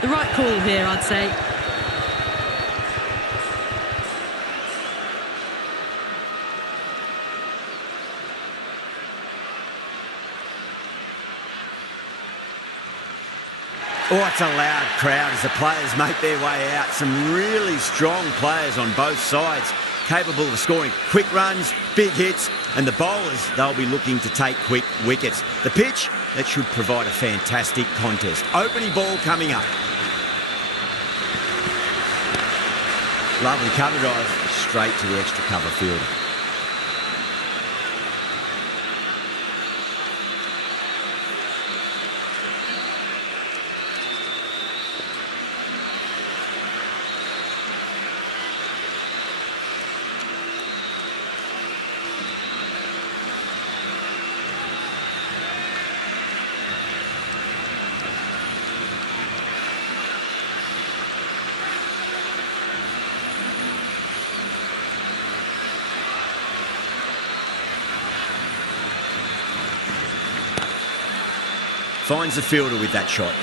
The right call here, I'd say. Oh, it's a loud crowd as the players make their way out. Some really strong players on both sides, capable of scoring quick runs, big hits, and the bowlers, they'll be looking to take quick wickets. The pitch, that should provide a fantastic contest. Opening ball coming up. Lovely cover drive, straight to the extra cover field. Finds the fielder with that shot.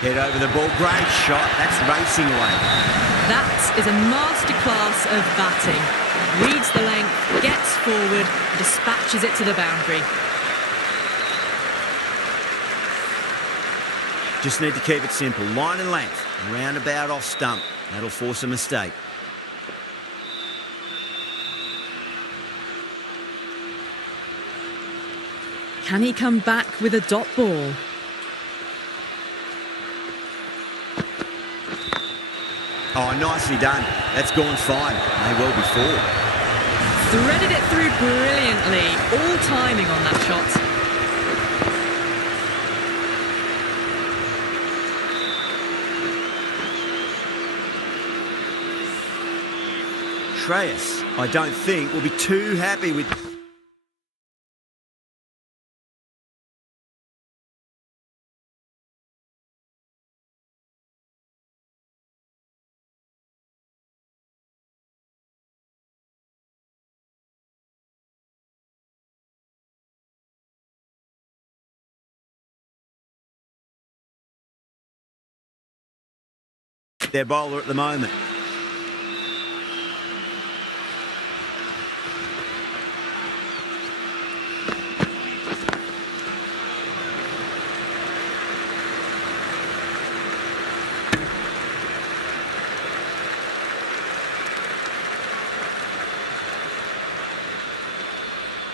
Head over the ball, great shot, that's racing away. That is a masterclass of batting. Reads the length, gets forward, dispatches it to the boundary. Just need to keep it simple, line and length, roundabout off stump. That'll force a mistake. Can he come back with a dot ball? Oh, nicely done. That's gone fine. May well be four. Threaded it through brilliantly. All timing on that shot. Shreyas, I don't think, will be too happy with... their bowler at the moment.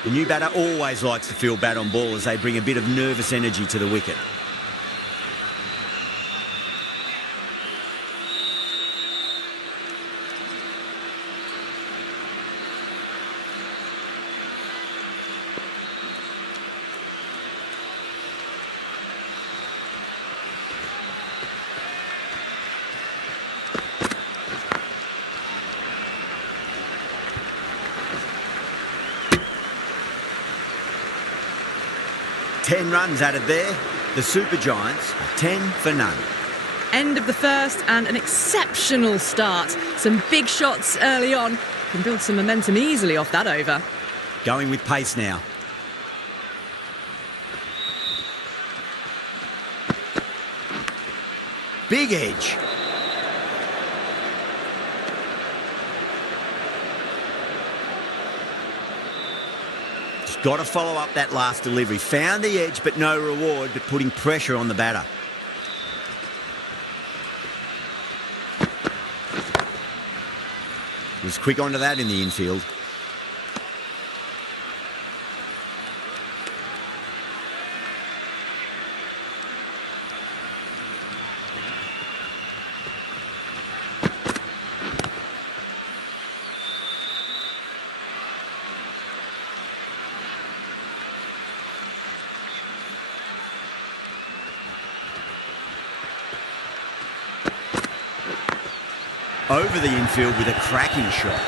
The new batter always likes to field bat on ball as they bring a bit of nervous energy to the wicket. Ten runs added there. The Super Giants are 10 for none. End of the first and an exceptional start. Some big shots early on. Can build some momentum easily off that over. Going with pace now. Big edge. Got to follow up that last delivery. Found the edge, but no reward, but putting pressure on the batter. Was quick onto that in the infield. over the infield with a cracking shot.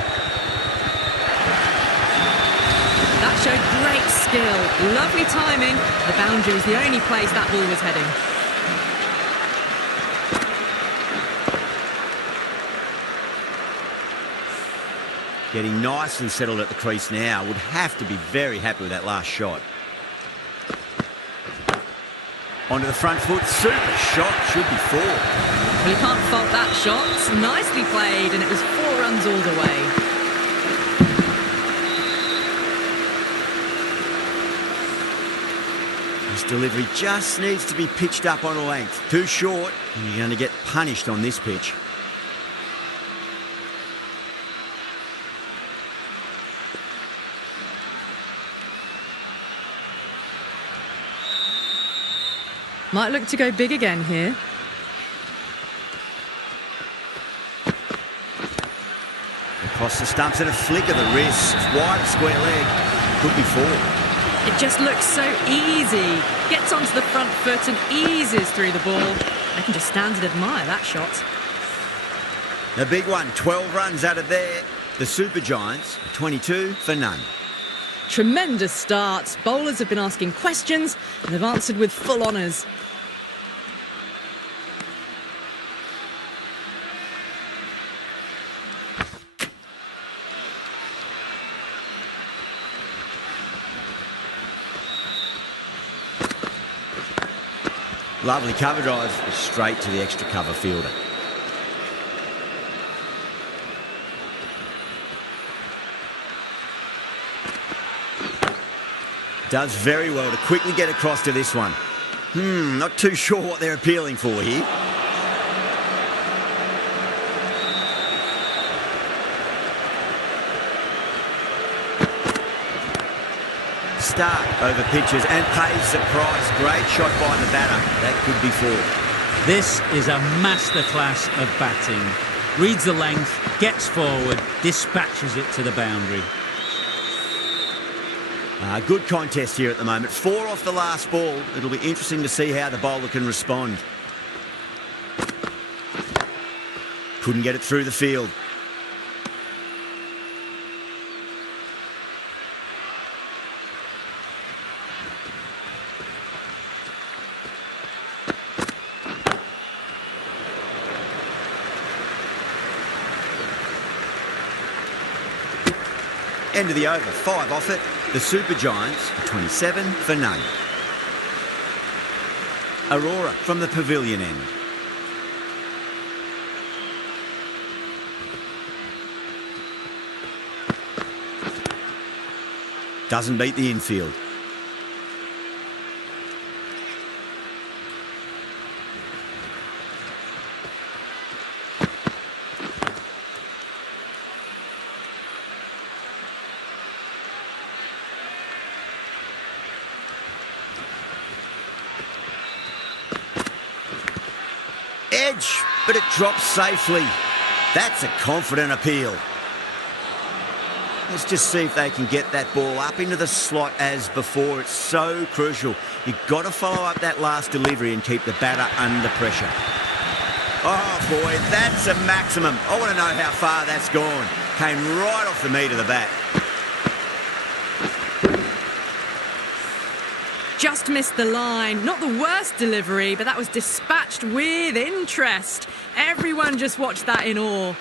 That showed great skill. Lovely timing. The boundary was the only place that ball was heading. Getting nicely settled at the crease now. Would have to be very happy with that last shot. Onto the front foot. Super shot. Should be 4. Well, you can't fault that shot. Nicely played, and it was 4 runs all the way. This delivery just needs to be pitched up on a length. Too short, and you're going to get punished on this pitch. Might look to go big again here. Across the stumps and a flick of the wrist. Wide square leg. Could be 4. It just looks so easy. Gets onto the front foot and eases through the ball. I can just stand and admire that shot. The big one, 12 runs out of there. The Super Giants, 22 for none. Tremendous start. Bowlers have been asking questions and they've answered with full honours. Lovely cover drive, straight to the extra cover fielder. Does very well to quickly get across to this one. Not too sure what they're appealing for here. Stark over pitches and pays the price. Great shot by the batter. That could be 4. This is a masterclass of batting. Reads the length, gets forward, dispatches it to the boundary. Good contest here at the moment. 4 off the last ball. It'll be interesting to see how the bowler can respond. Couldn't get it through the field. End of the over, 5 off it. The Super Giants, 27 for none. Aurora from the pavilion end. Doesn't beat the infield. Edge, but it drops safely. That's a confident appeal. Let's just see if they can get that ball up into the slot as before. It's so crucial. You've got to follow up that last delivery and keep the batter under pressure. Oh boy, that's a maximum. I want to know how far that's gone. Came right off the meat of the bat. Just missed the line. Not the worst delivery, but that was dispatched with interest. Everyone just watched that in awe.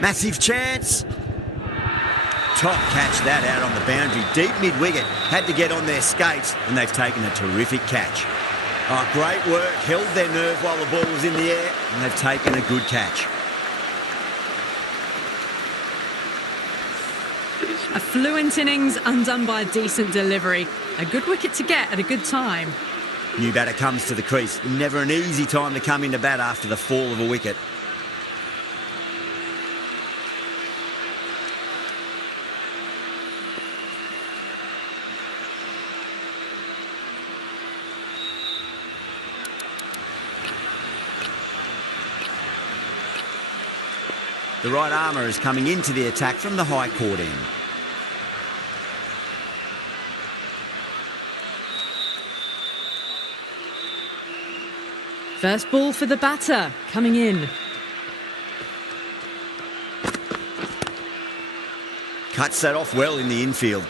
Massive chance. Top catch that out on the boundary. Deep mid-wicket. Had to get on their skates, and they've taken a terrific catch. Oh, great work. Held their nerve while the ball was in the air, and they've taken a good catch. A fluent innings undone by a decent delivery. A good wicket to get at a good time. New batter comes to the crease. Never an easy time to come into bat after the fall of a wicket. The right armour is coming into the attack from the high court end. First ball for the batter, coming in. Cuts that off well in the infield.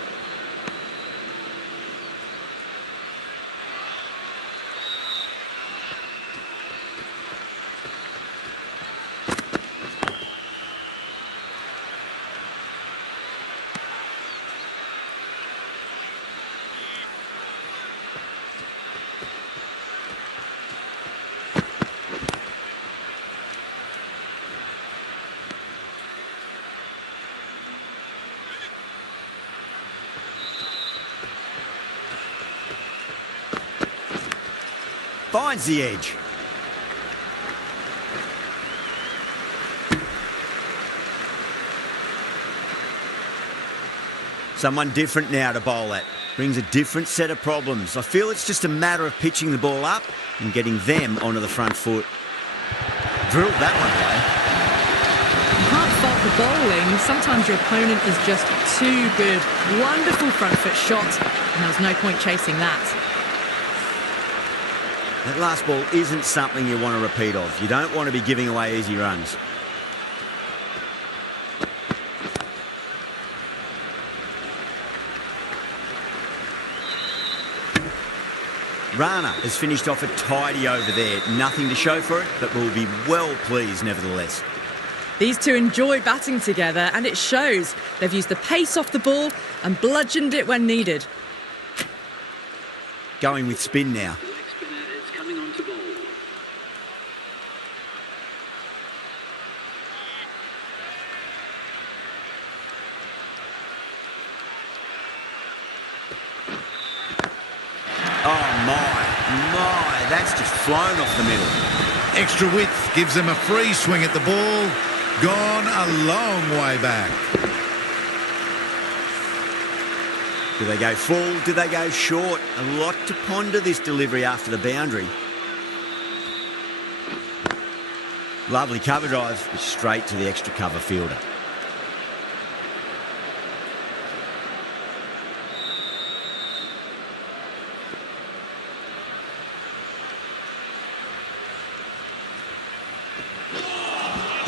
Finds the edge. Someone different now to bowl at. Brings a different set of problems. I feel it's just a matter of pitching the ball up and getting them onto the front foot. Drilled that one away. You can't fault the bowling. Sometimes your opponent is just too good. Wonderful front foot shot, and there was no point chasing that. That last ball isn't something you want to repeat of. You don't want to be giving away easy runs. Rana has finished off a tidy over there. Nothing to show for it, but will be well pleased nevertheless. These two enjoy batting together, and it shows. They've used the pace off the ball and bludgeoned it when needed. Going with spin now. Oh my, that's just flown off the middle. Extra width gives them a free swing at the ball. Gone a long way back. Do they go full? Do they go short? A lot to ponder this delivery after the boundary. Lovely cover drive, straight to the extra cover fielder.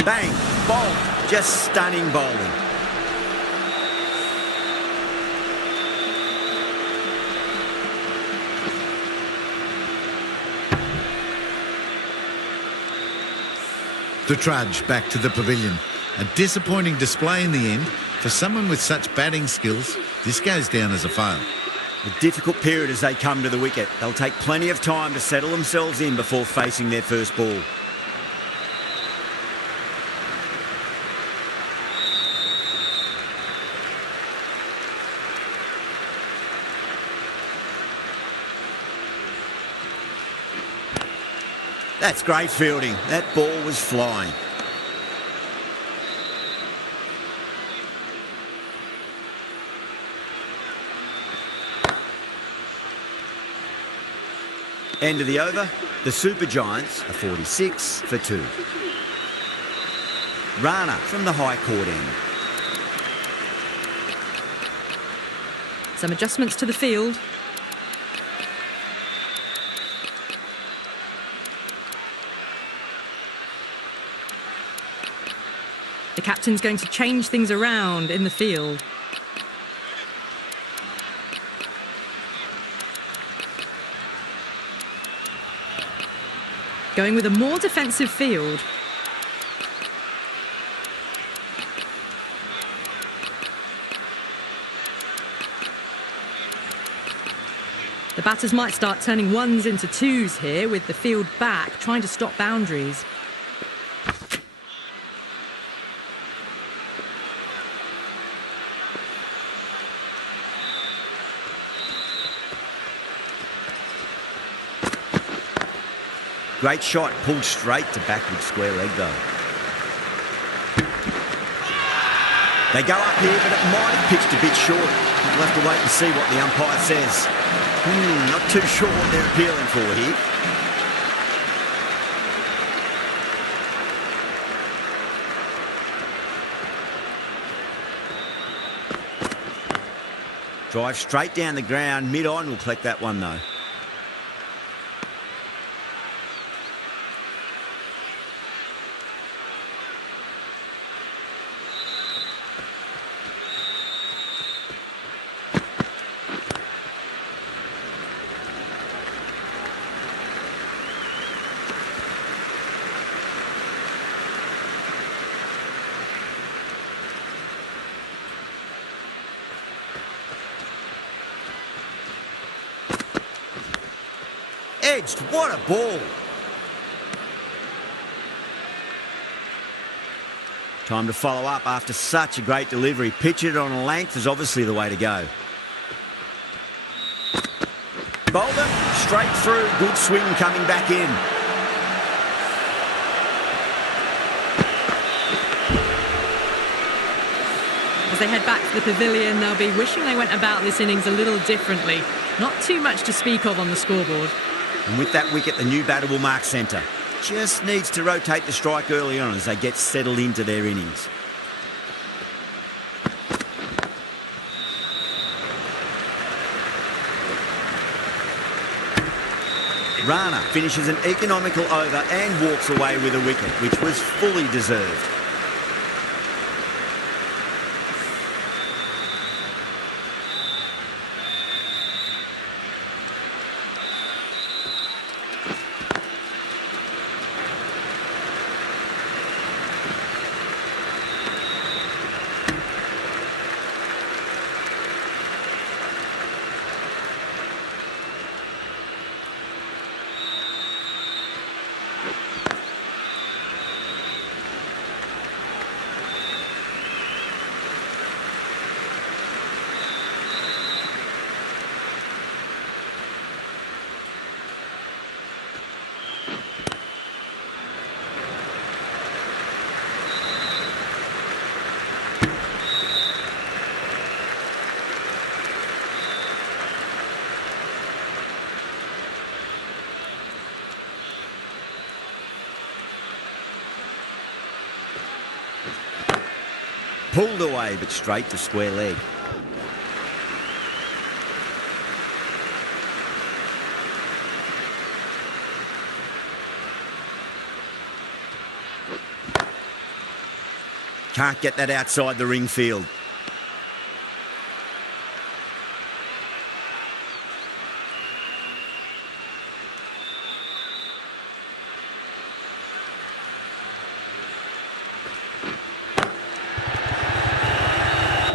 Bang, bolt, just stunning bowling. To trudge back to the pavilion. A disappointing display in the end. For someone with such batting skills, this goes down as a fail. A difficult period as they come to the wicket. They'll take plenty of time to settle themselves in before facing their first ball. That's great fielding. That ball was flying. End of the over. The Super Giants are 46 for 2. Rana from the high court end. Some adjustments to the field. The captain's going to change things around in the field. Going with a more defensive field. The batters might start turning ones into twos here with the field back, trying to stop boundaries. Great shot, pulled straight to backward square leg though. They go up here, but it might have pitched a bit short. We'll have to wait and see what the umpire says. Not too sure what they're appealing for here. Drive straight down the ground. Mid-on will collect that one, though. Edged, what a ball. Time to follow up after such a great delivery. Pitch it on a length is obviously the way to go. Bowled it straight through, good swing coming back in. As they head back to the pavilion, they'll be wishing they went about this innings a little differently. Not too much to speak of on the scoreboard. And with that wicket, the new batter will mark centre. Just needs to rotate the strike early on as they get settled into their innings. Rana finishes an economical over and walks away with a wicket, which was fully deserved. Pulled away, but straight to square leg. Can't get that outside the ring field.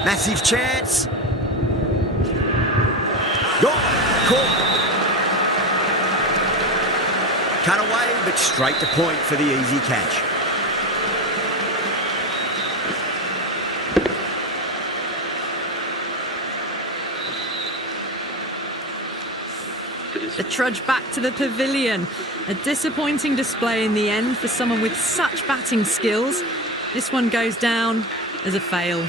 Massive chance. Gone. Caught. Cut away, but straight to point for the easy catch. The trudge back to the pavilion. A disappointing display in the end for someone with such batting skills. This one goes down as a fail.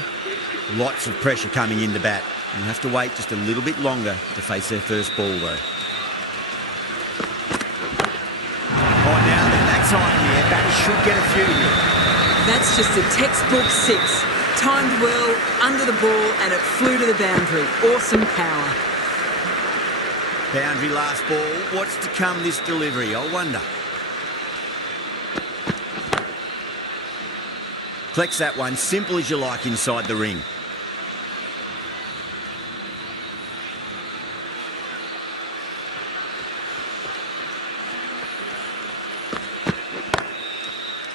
Lots of pressure coming in to bat. You have to wait just a little bit longer to face their first ball, though. Oh, now then, that's on here. Batters should get a few here. That's just a textbook six. Timed well, under the ball, and it flew to the boundary. Awesome power. Boundary last ball. What's to come this delivery, I wonder. Collects that one, simple as you like inside the ring.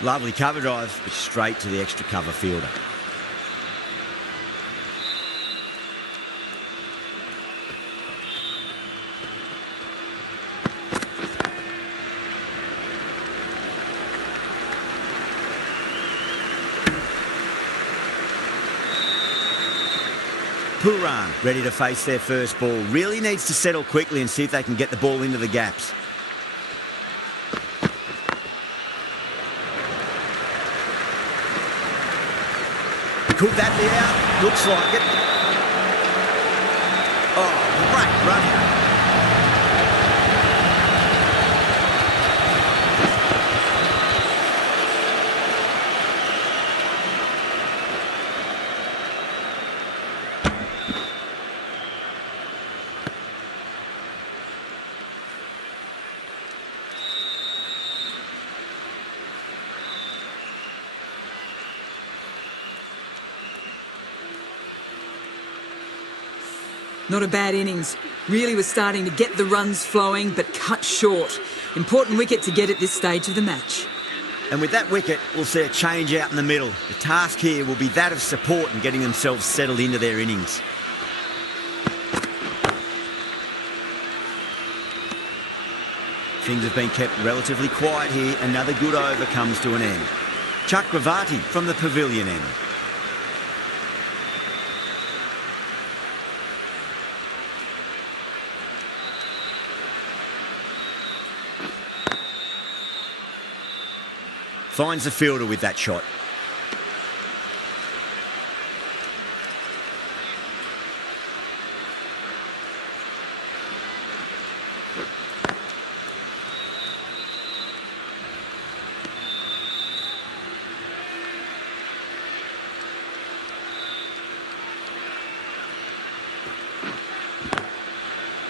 Lovely cover drive, but straight to the extra cover fielder. Puran ready to face their first ball. Really needs to settle quickly and see if they can get the ball into the gaps. Could that be out? Looks like it. Oh, great run. Not a bad innings. Really was starting to get the runs flowing, but cut short. Important wicket to get at this stage of the match. And with that wicket, we'll see a change out in the middle. The task here will be that of support and getting themselves settled into their innings. Things have been kept relatively quiet here. Another good over comes to an end. Chakravarti from the pavilion end. Finds the fielder with that shot.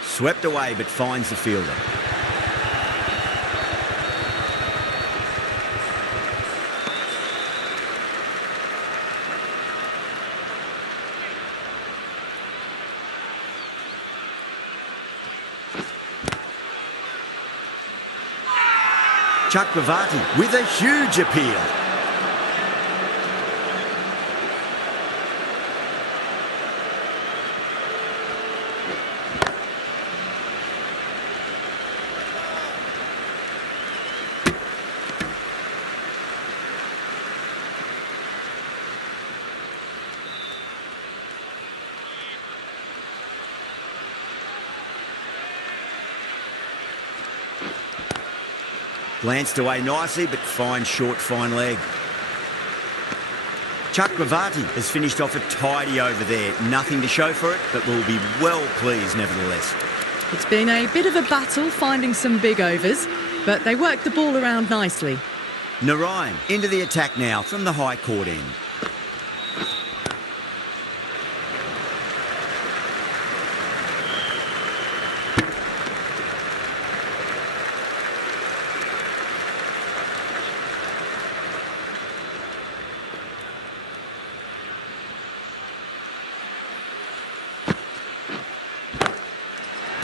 Swept away, but finds the fielder. Chakravarti with a huge appeal. Glanced away nicely, but fine short, fine leg. Chakravarti has finished off a tidy over there. Nothing to show for it, but will be well pleased nevertheless. It's been a bit of a battle finding some big overs, but they worked the ball around nicely. Narayan into the attack now from the high court end.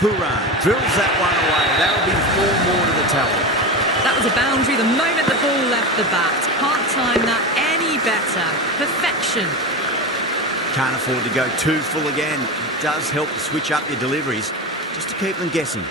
Puran drills that one away. That'll be 4 more to the tally. That was a boundary the moment the ball left the bat. Can't time that any better. Perfection. Can't afford to go too full again. It does help to switch up your deliveries just to keep them guessing.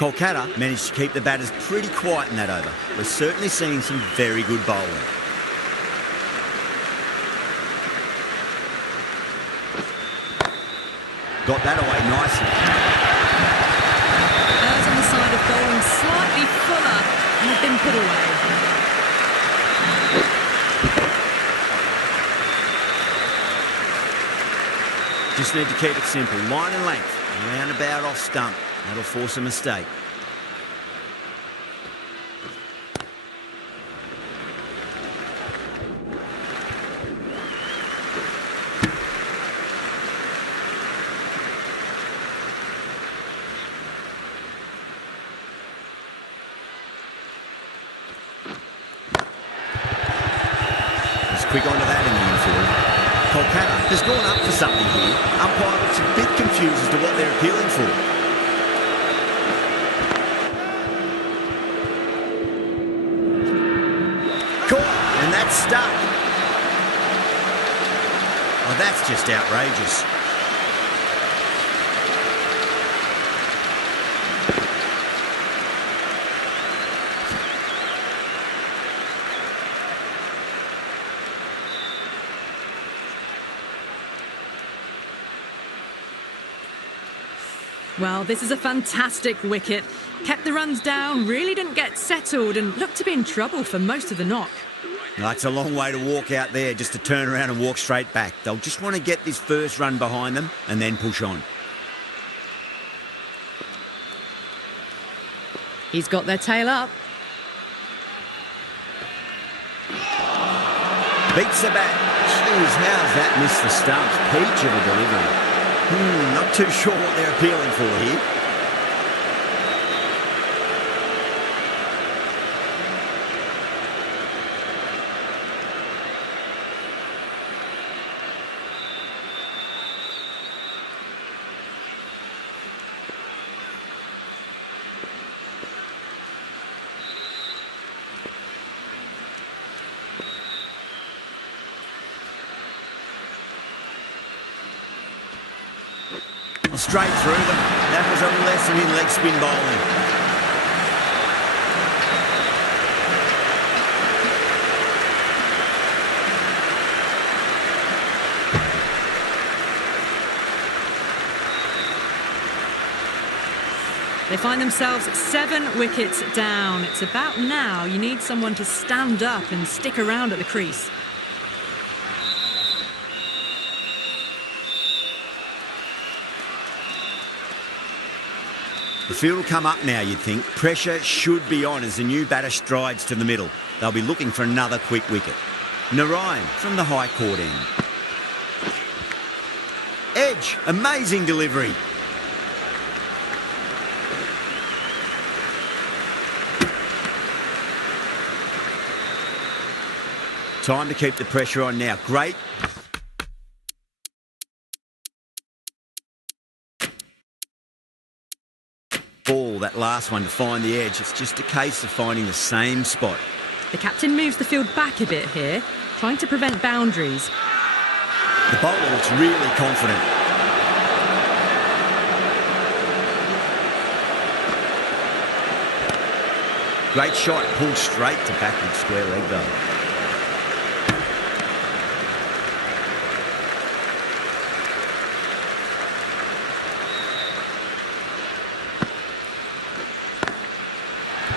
Kolkata managed to keep the batters pretty quiet in that over. We're certainly seeing some very good bowling. Got that away nicely. Errs on the side of bowling slightly fuller and have been put away. Just need to keep it simple. Line and length. Roundabout off stump. That'll force a mistake. He's quick onto that in the infield. Kolkata has gone up for something here. Umpire looks a bit confused as to what they're appealing for. And that's stuck. Oh, that's just outrageous. Well, this is a fantastic wicket. Kept the runs down, really didn't get settled and looked to be in trouble for most of the knock. That's a long way to walk out there just to turn around and walk straight back. They'll just want to get this first run behind them and then push on. He's got their tail up. Beats the bat. Jeez, how's that missed the stumps? Peach of a delivery. Not too sure what they're appealing for here. Straight through them. That was a lesson in leg spin bowling. They find themselves 7 wickets down. It's about now you need someone to stand up and stick around at the crease. The field will come up now, you'd think. Pressure should be on as the new batter strides to the middle. They'll be looking for another quick wicket. Narayan from the high court end. Edge, amazing delivery. Time to keep the pressure on now. Great. Ball, that last one to find the edge. It's just a case of finding the same spot. The captain moves the field back a bit here, trying to prevent boundaries. The bowler looks really confident. Great shot, pulled straight to backward square leg though.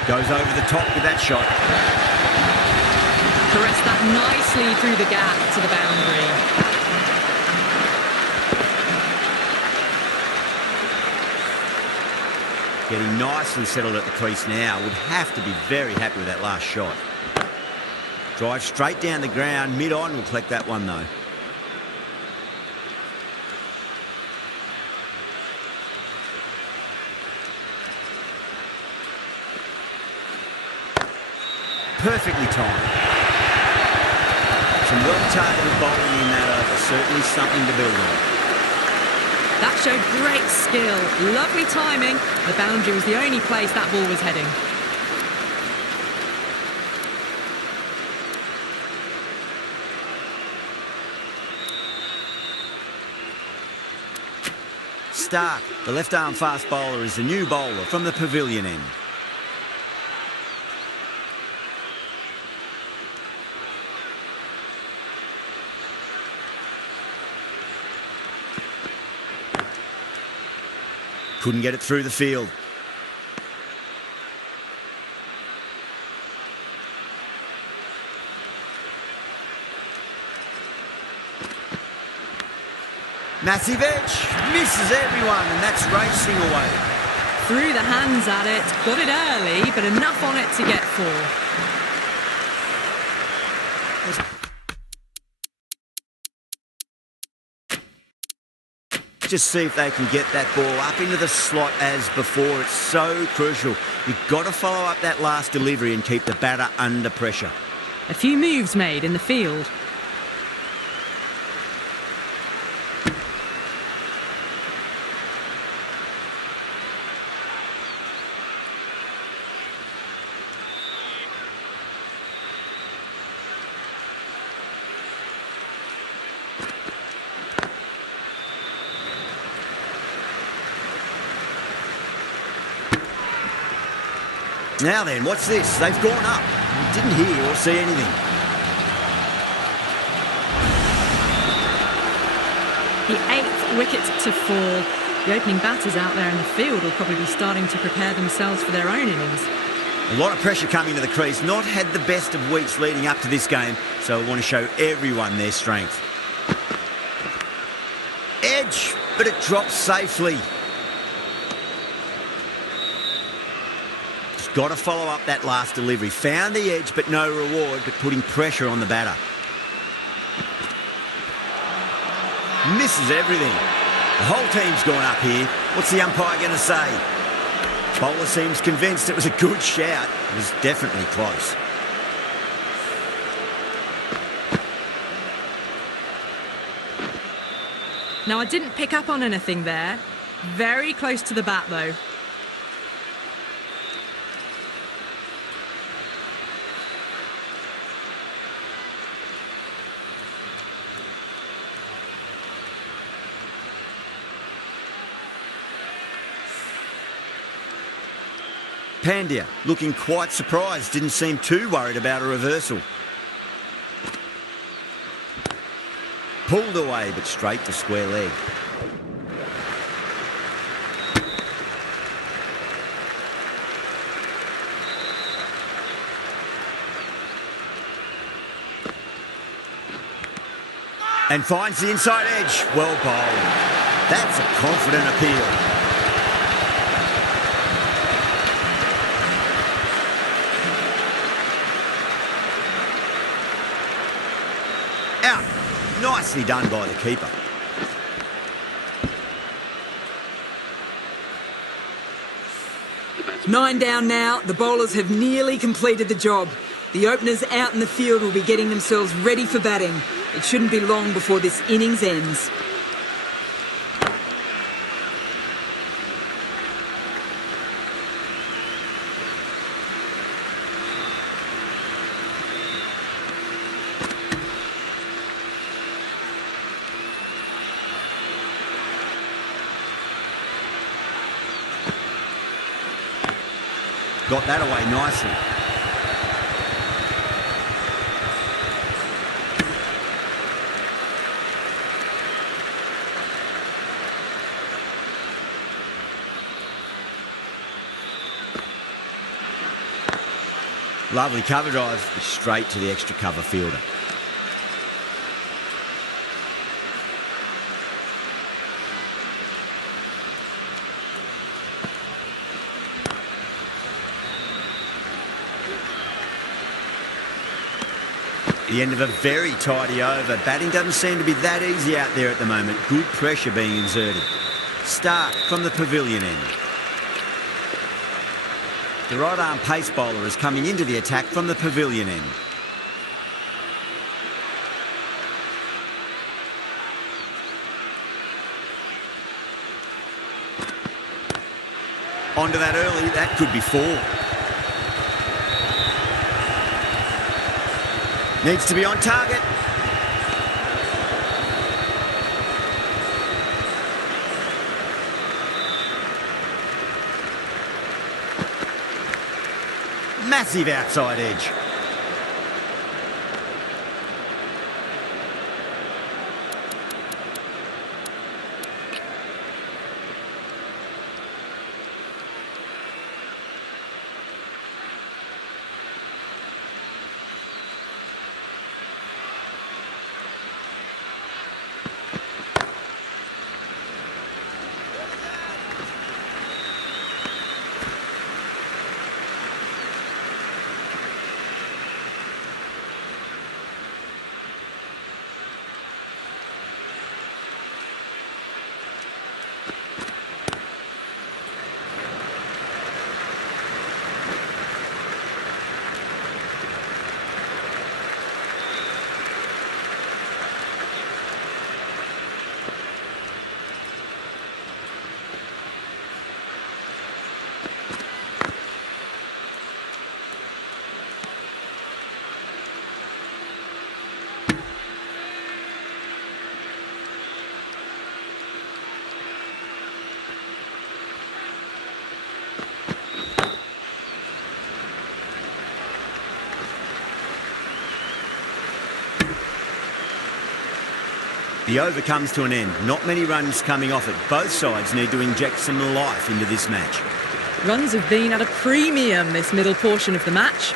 Goes over the top with that shot. Caressed that nicely through the gap to the boundary. Getting nicely settled at the crease now. Would have to be very happy with that last shot. Drive straight down the ground. Mid-on will collect that one though. Perfectly timed. Some well-targeted bowling in that over. Certainly something to build on. That showed great skill. Lovely timing. The boundary was the only place that ball was heading. Stark, the left-arm fast bowler, is the new bowler from the pavilion end. Couldn't get it through the field. Massive edge, misses everyone, and that's racing away. Threw the hands at it, got it early, but enough on it to get 4. Just see if they can get that ball up into the slot as before. It's so crucial. You've got to follow up that last delivery and keep the batter under pressure. A few moves made in the field. Now then, what's this? They've gone up. Didn't hear or see anything. The 8th wicket to fall. The opening batters out there in the field will probably be starting to prepare themselves for their own innings. A lot of pressure coming to the crease. Not had the best of weeks leading up to this game, so I want to show everyone their strength. Edge, but it drops safely. Just got to follow up that last delivery. Found the edge, but no reward, but putting pressure on the batter. Misses everything. The whole team's gone up here. What's the umpire going to say? Bowler seems convinced it was a good shout. It was definitely close. Now, I didn't pick up on anything there. Very close to the bat, though. Pandya looking quite surprised, didn't seem too worried about a reversal. Pulled away, but straight to square leg. And finds the inside edge. Well bowled. That's a confident appeal. Out. Nicely done by the keeper. Nine down now. The bowlers have nearly completed the job. The openers out in the field will be getting themselves ready for batting. It shouldn't be long before this innings ends. Got that away nicely. Lovely cover drive, straight to the extra cover fielder. The end of a very tidy over. Batting doesn't seem to be that easy out there at the moment. Good pressure being exerted. Stark from the pavilion end. The right arm pace bowler is coming into the attack from the pavilion end. Onto that early, that could be 4. Needs to be on target. Massive outside edge. The over comes to an end. Not many runs coming off it. Both sides need to inject some life into this match. Runs have been at a premium this middle portion of the match.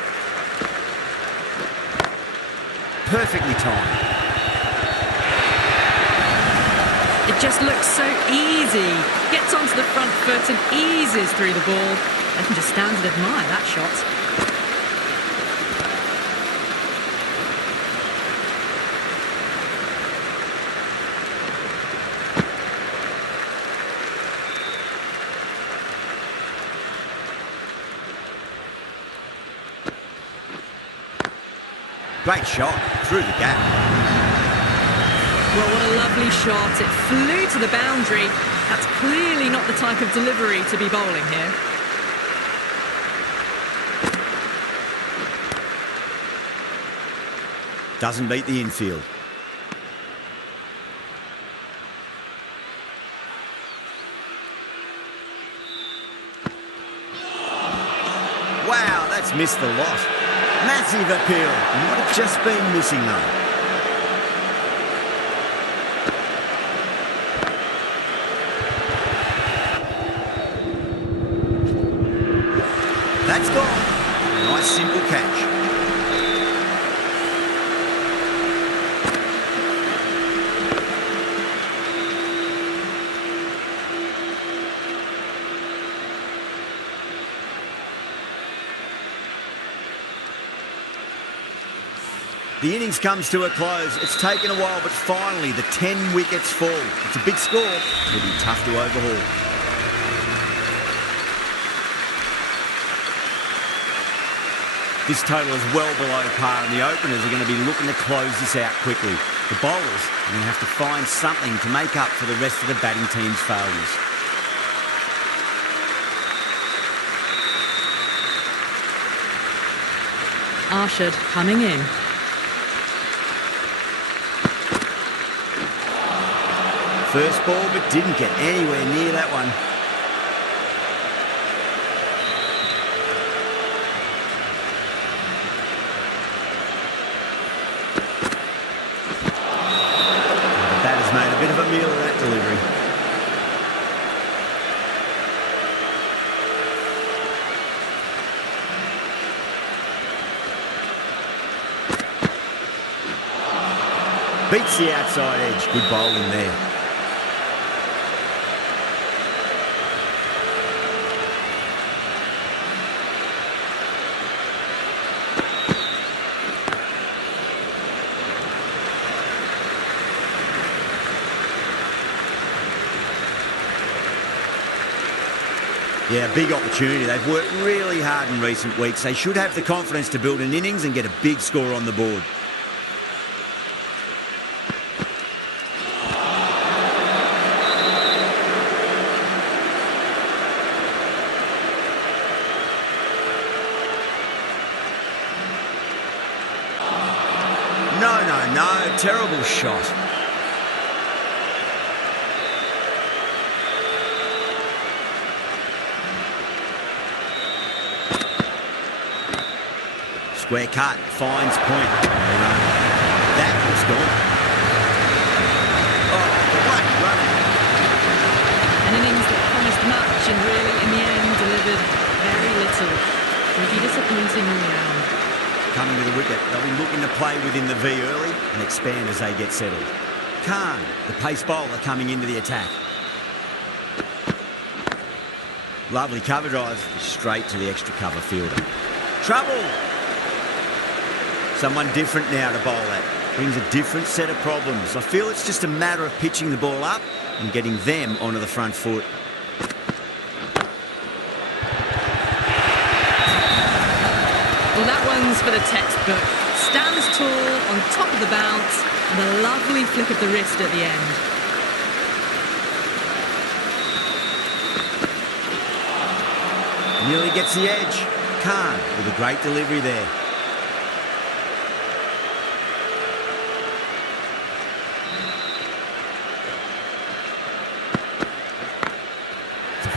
Perfectly timed. It just looks so easy. Gets onto the front foot and eases through the ball. I can just stand and admire that shot. Great shot through the gap. Well, what a lovely shot. It flew to the boundary. That's clearly not the type of delivery to be bowling here. Doesn't beat the infield. Wow, that's missed the lot. Massive appeal. Might have just been missing though. That's gone. Nice simple catch. The innings comes to a close. It's taken a while, but finally the 10 wickets fall. It's a big score. It'll be tough to overhaul. This total is well below par, and the openers are going to be looking to close this out quickly. The bowlers are going to have to find something to make up for the rest of the batting team's failures. Arshad coming in. First ball, but didn't get anywhere near that one. The batter's made a bit of a meal of that delivery. Beats the outside edge. Good bowling there. Yeah, big opportunity. They've worked really hard in recent weeks. They should have the confidence to build an innings and get a big score on the board. No, terrible shot. Square cut, finds point. That was gone. Oh, great running. An innings that promised much and really, in the end, delivered very little. Pretty disappointing all round. Coming to the wicket, they'll be looking to play within the V early and expand as they get settled. Khan, the pace bowler, coming into the attack. Lovely cover drive, straight to the extra cover fielder. Trouble! Someone different now to bowl at. Brings a different set of problems. I feel it's just a matter of pitching the ball up and getting them onto the front foot. Well, that one's for the textbook. Stands tall, on top of the bounce, and a lovely flick of the wrist at the end. Nearly gets the edge. Khan with a great delivery there.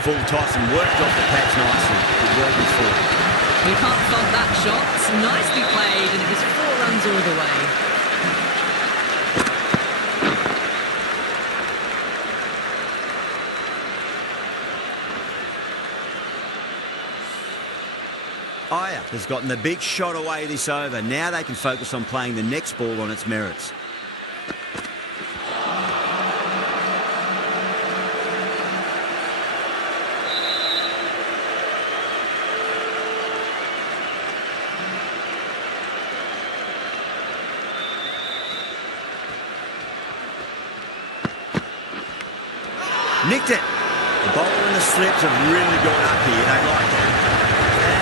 Full toss and worked off the patch nicely. Good well before. You can't fault that shot. Nicely played, and it was 4 runs all the way. Aya has gotten the big shot away this over. Now they can focus on playing the next ball on its merits. Nicked it. The bowler and the slips have really gone up here. They like it. And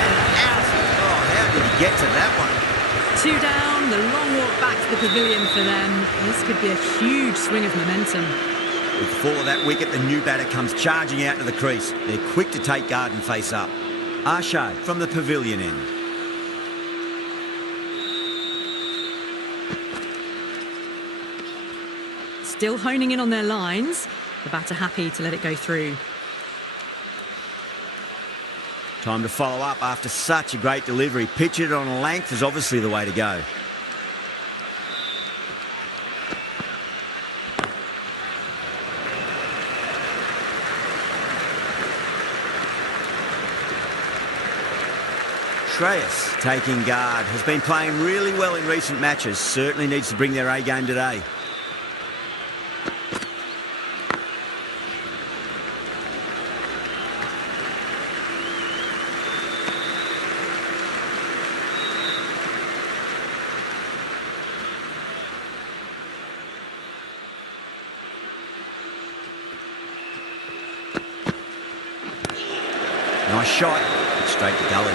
out. Oh, how did he get to that one? 2 down, the long walk back to the pavilion for them. This could be a huge swing of momentum. With the fall of that wicket, the new batter comes charging out to the crease. They're quick to take guard and face up. Arshad from the pavilion end. Still honing in on their lines. The batter happy to let it go through. Time to follow up after such a great delivery. Pitch it on a length is obviously the way to go. Shreyas taking guard. Has been playing really well in recent matches. Certainly needs to bring their A game today. Nice shot, straight to gully.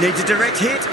Needs a direct hit.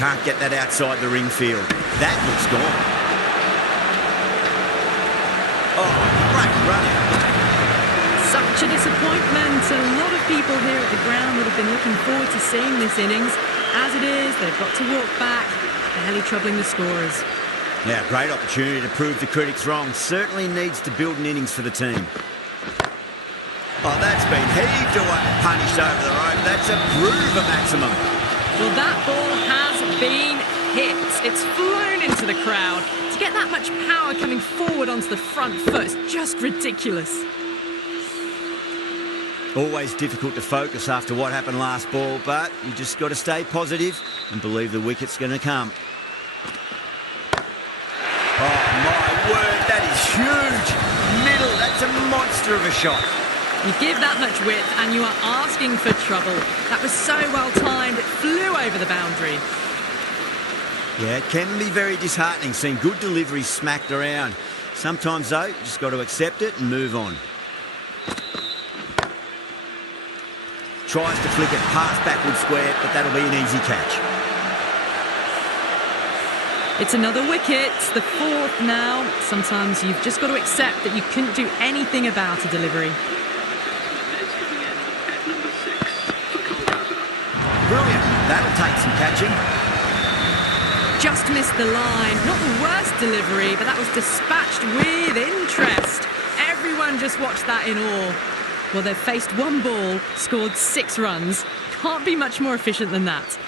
Can't get that outside the ring field. That looks gone. Oh, great run out. Such a disappointment. A lot of people here at the ground would have been looking forward to seeing this innings. As it is, they've got to walk back, barely troubling the scorers. Now, great opportunity to prove the critics wrong. Certainly needs to build an innings for the team. Oh, that's been heaved away and punished over the rope. That's a Bruver maximum. Well, that ball has been hit. It's flown into the crowd. To get that much power coming forward onto the front foot is just ridiculous. Always difficult to focus after what happened last ball, but you just got to stay positive and believe the wicket's going to come. Oh, my word, that is huge. Middle, that's a monster of a shot. You give that much width and you are asking for trouble. That was so well timed, it flew over the boundary. Yeah, it can be very disheartening seeing good deliveries smacked around. Sometimes, though, you just got to accept it and move on. Tries to flick it past backward square, but that'll be an easy catch. It's another wicket, the fourth now. Sometimes you've just got to accept that you couldn't do anything about a delivery. Brilliant. That'll take some catching. Just missed the line. Not the worst delivery, but that was dispatched with interest. Everyone just watched that in awe. Well, they've faced one ball, scored 6 runs. Can't be much more efficient than that.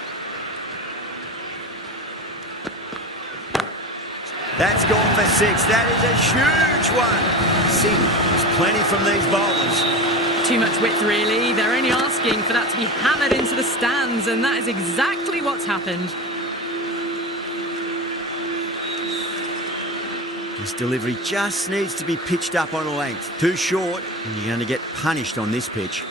That's gone for 6. That is a huge one. See, there's plenty from these bowlers. Too much width, really. They're only asking for that to be hammered into the stands, and that is exactly what's happened. This delivery just needs to be pitched up on a length. Too short, and you're going to get punished on this pitch.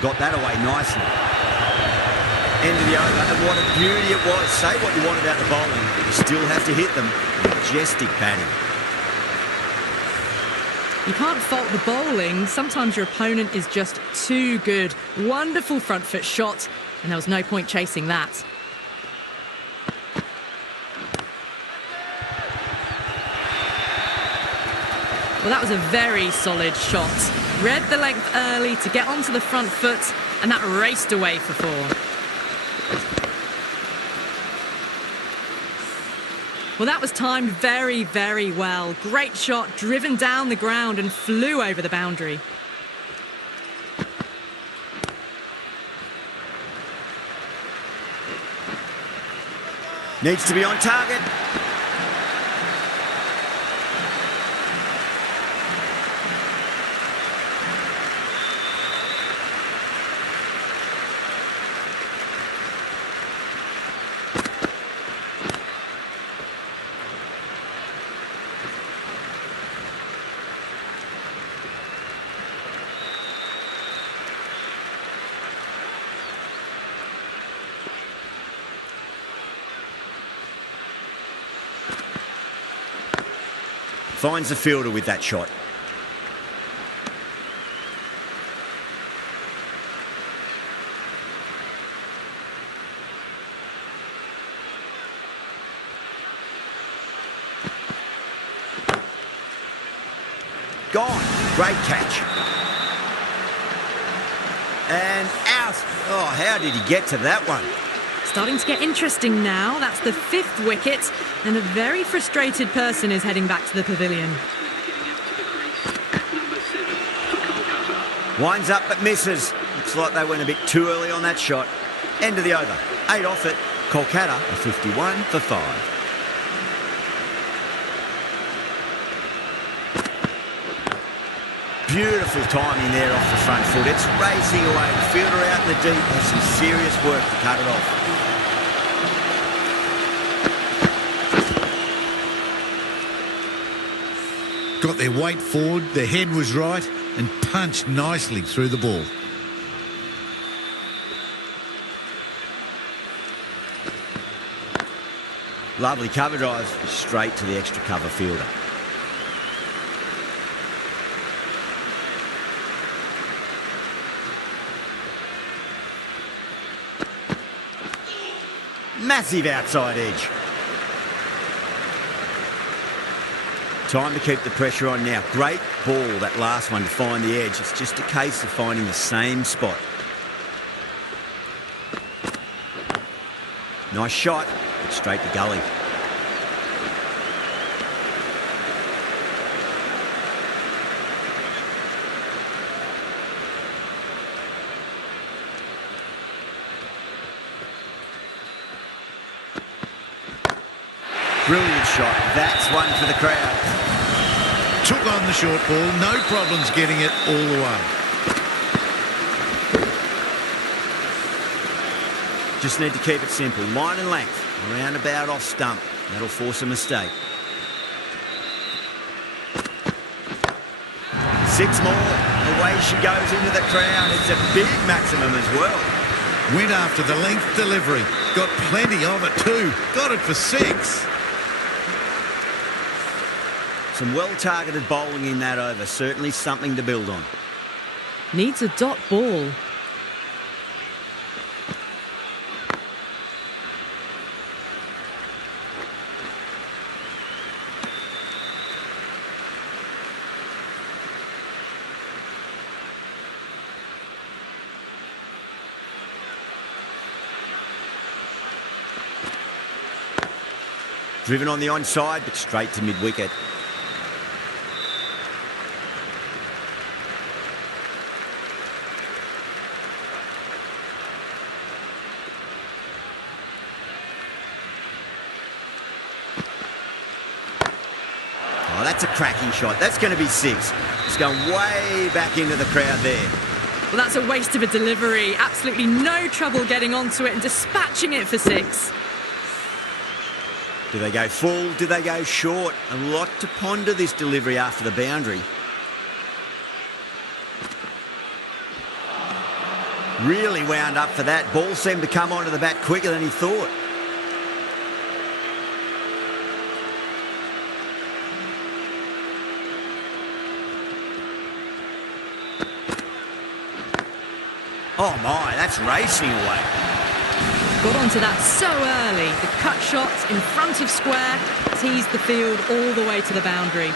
Got that away nicely. End of the over, and what a beauty it was. Say what you want about the bowling, but you still have to hit them. Majestic batting. You can't fault the bowling. Sometimes your opponent is just too good. Wonderful front foot shot, and there was no point chasing that. Well, that was a very solid shot. Read the length early to get onto the front foot, and that raced away for 4. Well, that was timed very, very well. Great shot, driven down the ground and flew over the boundary. Needs to be on target. Finds the fielder with that shot. Gone. Great catch. And out. Oh, how did he get to that one? Starting to get interesting now. That's the 5th wicket, and a very frustrated person is heading back to the pavilion. Winds up but misses. Looks like they went a bit too early on that shot. End of the over. 8 off it. Kolkata are 51 for 5. Beautiful timing there off the front foot. It's racing away. The fielder out in the deep has some serious work to cut it off. Got their weight forward, their head was right, and punched nicely through the ball. Lovely cover drive straight to the extra cover fielder. Massive outside edge. Time to keep the pressure on now. Great ball, that last one, to find the edge. It's just a case of finding the same spot. Nice shot, but straight to gully. Brilliant shot. That's one for the crowd. Took on the short ball, no problems getting it all the way. Just need to keep it simple. Line and length. Round about off stump. That'll force a mistake. 6 more. Away she goes into the crowd. It's a big maximum as well. Went after the length delivery. Got plenty of it too. Got it for 6. Some well-targeted bowling in that over. Certainly something to build on. Needs a dot ball. Driven on the onside, but straight to mid-wicket. Oh, that's a cracking shot. That's going to be 6. It's going way back into the crowd there. Well, that's a waste of a delivery. Absolutely no trouble getting onto it and dispatching it for 6. Do they go full? Do they go short? A lot to ponder this delivery after the boundary. Really wound up for that. Ball seemed to come onto the bat quicker than he thought. Oh my, that's racing away. Got onto that so early. The cut shot in front of square teased the field all the way to the boundary.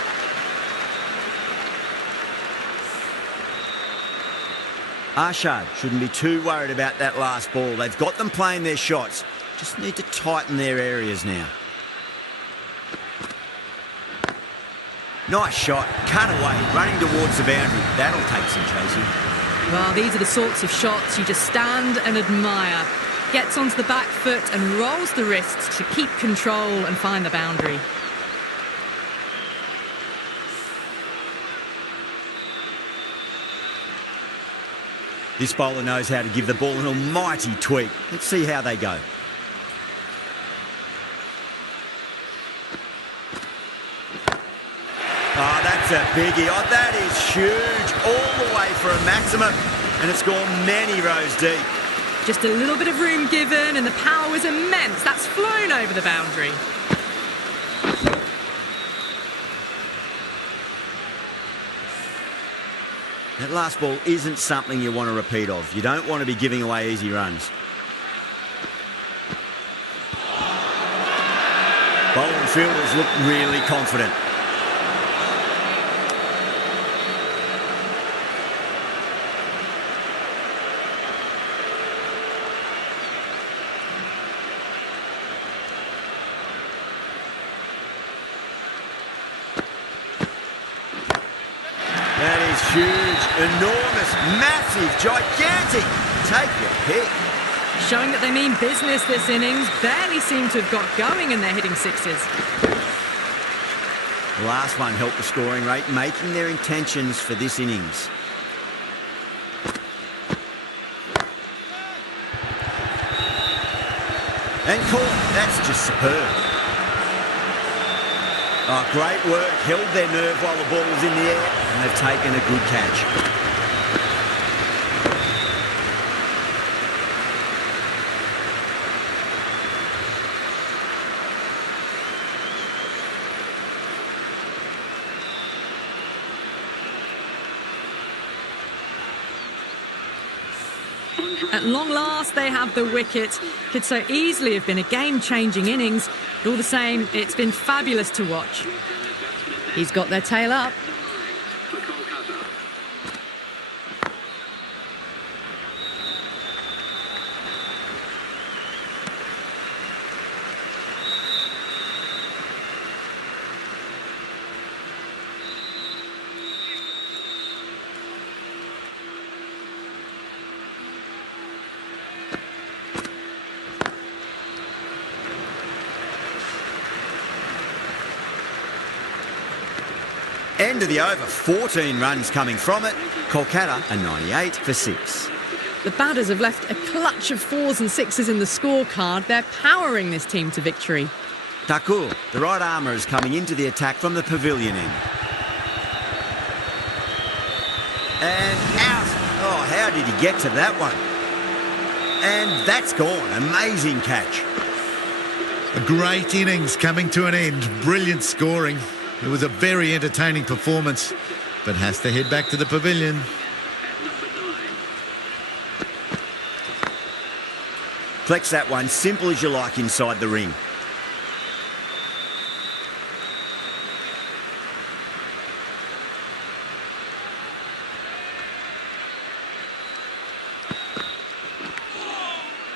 Arshad shouldn't be too worried about that last ball. They've got them playing their shots. Just need to tighten their areas now. Nice shot, cut away, running towards the boundary. That'll take some chasing. Well, these are the sorts of shots you just stand and admire. Gets onto the back foot and rolls the wrists to keep control and find the boundary. This bowler knows how to give the ball an almighty tweak. Let's see how they go. Oh, that's a biggie. Oh, that is huge. All the way for a maximum. And it's gone many rows deep. Just a little bit of room given and the power was immense. That's flown over the boundary. That last ball isn't something you want to repeat of. You don't want to be giving away easy runs. Bowling fielders look really confident. That is huge, enormous, massive, gigantic. Take your pick. Showing that they mean business this innings. Barely seem to have got going and they're hitting sixes. The last one helped the scoring rate, making their intentions for this innings. And caught. That's just superb. Oh, great work. Held their nerve while the ball was in the air, and they've taken a good catch. At long last, they have the wicket. Could so easily have been a game-changing innings, but all the same, it's been fabulous to watch. He's got their tail up. For Kolkata. End of the over, 14 runs coming from it. Kolkata are 98 for 6. The batters have left a clutch of 4s and 6s in the scorecard. They're powering this team to victory. Thakur, the right armour, is coming into the attack from the pavilion end. And out. Oh, how did he get to that one? And that's gone. Amazing catch. A great innings coming to an end. Brilliant scoring. It was a very entertaining performance, but has to head back to the pavilion. Flex that one, simple as you like inside the ring.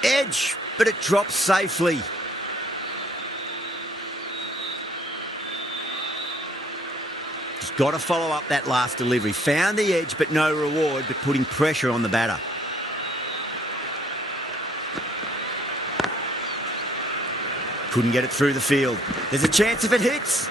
Edge, but it drops safely. Just got to follow up that last delivery. Found the edge, but no reward, but putting pressure on the batter. Couldn't get it through the field. There's a chance if it hits.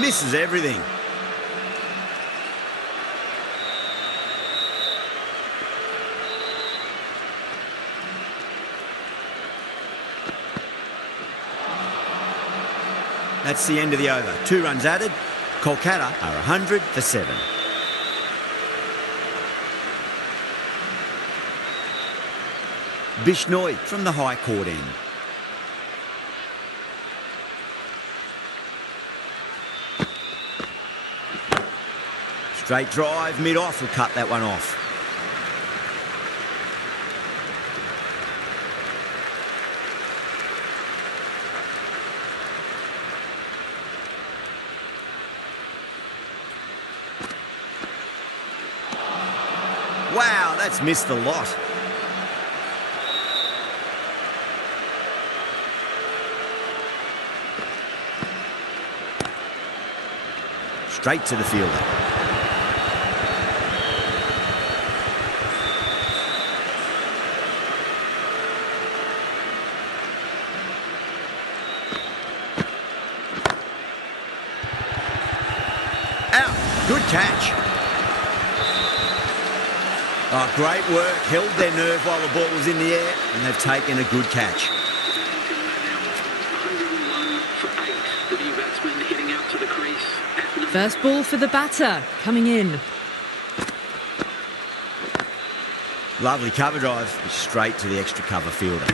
Misses everything. That's the end of the over. 2 runs added. Kolkata are 100 for 7. Bishnoi from the high court end. Straight drive, mid-off will cut that one off. Wow, that's missed the lot. Straight to the fielder. Out. Good catch. Oh, great work. Held their nerve while the ball was in the air, and they've taken a good catch. 101 for 8. The new batsman heading out to the crease at number... First ball for the batter, coming in. Lovely cover drive, straight to the extra cover fielder.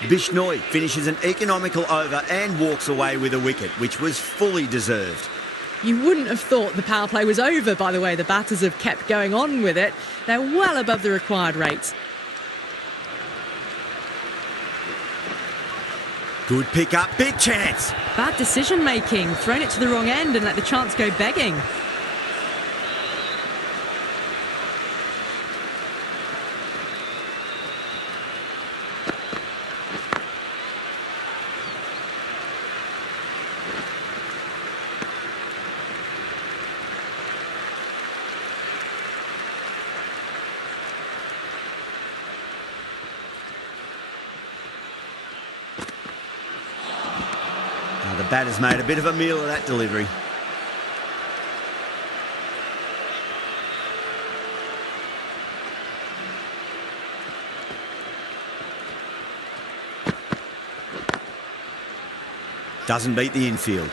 Bishnoi finishes an economical over and walks away with a wicket, which was fully deserved. You wouldn't have thought the power play was over by the way the batters have kept going on with it. They're well above the required rates. Good pick up, big chance. Bad decision making, thrown it to the wrong end and let the chance go begging. The batter's made a bit of a meal of that delivery. Doesn't beat the infield.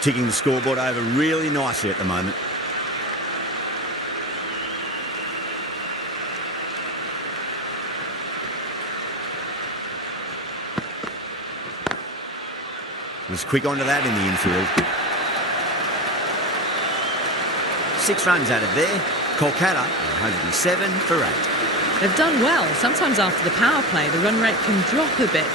Ticking the scoreboard over really nicely at the moment. Was quick onto that in the infield. 6 runs out of there. Kolkata, 107 for 8. They've done well. Sometimes after the power play, the run rate can drop a bit.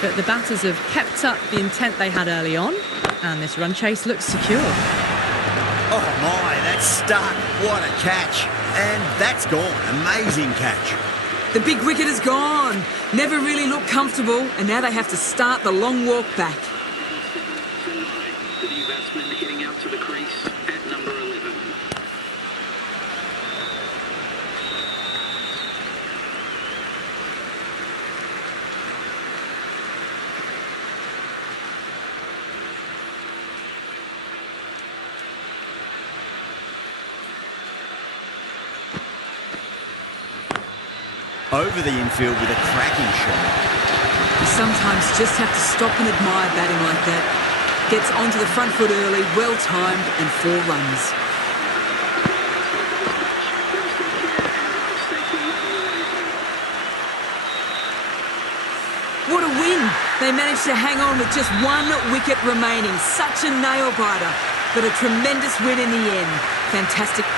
But the batters have kept up the intent they had early on, and this run chase looks secure. Oh my, that's stuck. What a catch. And that's gone. Amazing catch. The big wicket is gone. Never really looked comfortable, and now they have to start the long walk back. The new batsman heading out to the crease at number 11. Over the infield with a cracking shot. You sometimes just have to stop and admire batting like that. Gets onto the front foot early, well timed, and 4 runs. What a win! They managed to hang on with just 1 wicket remaining. Such a nail-biter, but a tremendous win in the end. Fantastic.